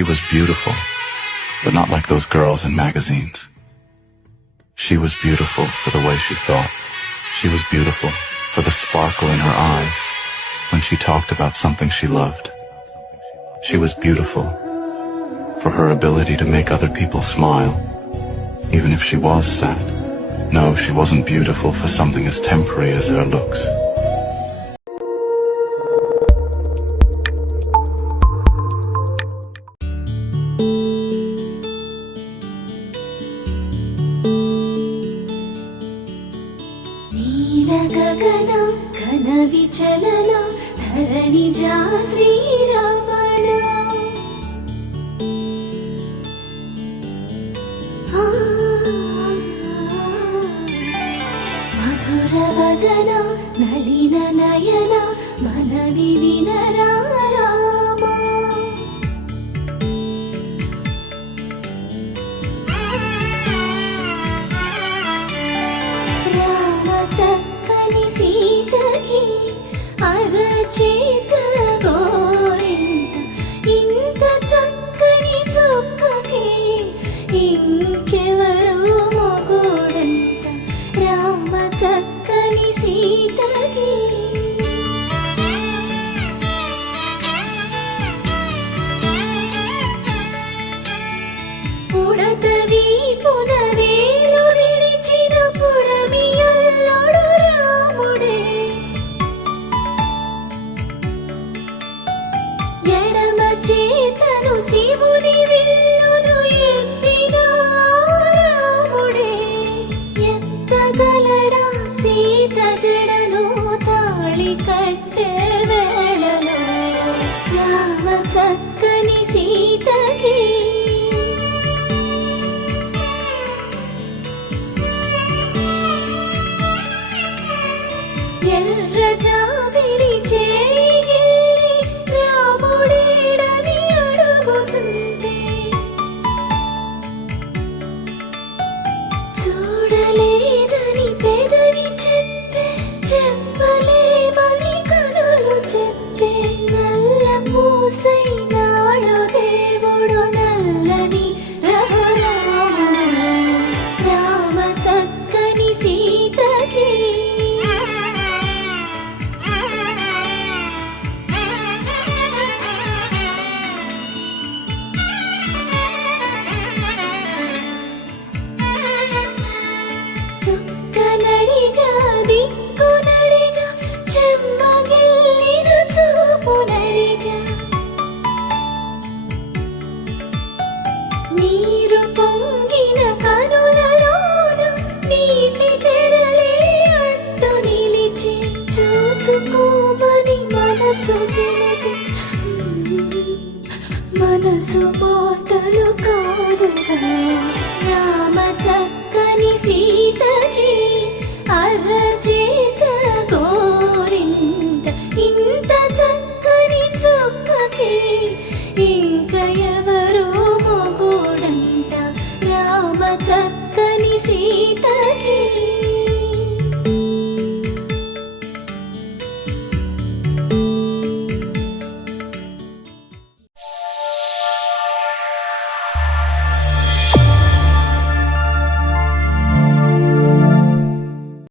She was beautiful, but not like those girls in magazines. She was beautiful for the way she thought. She was beautiful for the sparkle in her eyes when she talked about something she loved. She was beautiful for her ability to make other people smile, even if she was sad. No, she wasn't beautiful for something as temporary as her looks. ನೀಲಗಗನ ಘನ ವಿಚಲನ ಧರಣಿಜ ಶ್ರೀರಮಣ ಮಧುರ ವದನ ನಳಿನ ನಯನ ಮನವಿ ವಿನರಾಮ ರಾಮ ಚಕ್ಕನಿ ಸೀತಗಿ అరచేత గోరింట ఇంత చక్కని చుక్కకి ఇంకెవరో మొగుడంట రామ చక్కని సీతకి ఉడత వీపున వేలు విడిచిన పుడమియల్లోడు రాముడే ఎడమ చేతను శివుని విల్లును ఎత్తిన రాముడే ఎత్తగలడా సీత జడను తాళి కట్టే వేళలో రామ చక్కని సీతకి ఎర్ర జాబిలి చేయి రాముడేడని అడుగుతుంటే చూడలేదని పెదవి చెప్పే చెప్పలేమని కనులు చెప్పే నల్ల పూసై నాడు దేవుడు నల్లని రఘురాముడు రామ చక్కని సీతకి చుక్కనడిగా దిక్కునడిగా చెమ్మగిల్లిన చూపునడిగా నీరు పొంగిన కనులలోన నీటి తెరలే అడ్డు నిలిచి చూసుకోమని మనసు తినదు మనసు మాటలు కాదుగా రామ చక్కని సీతకి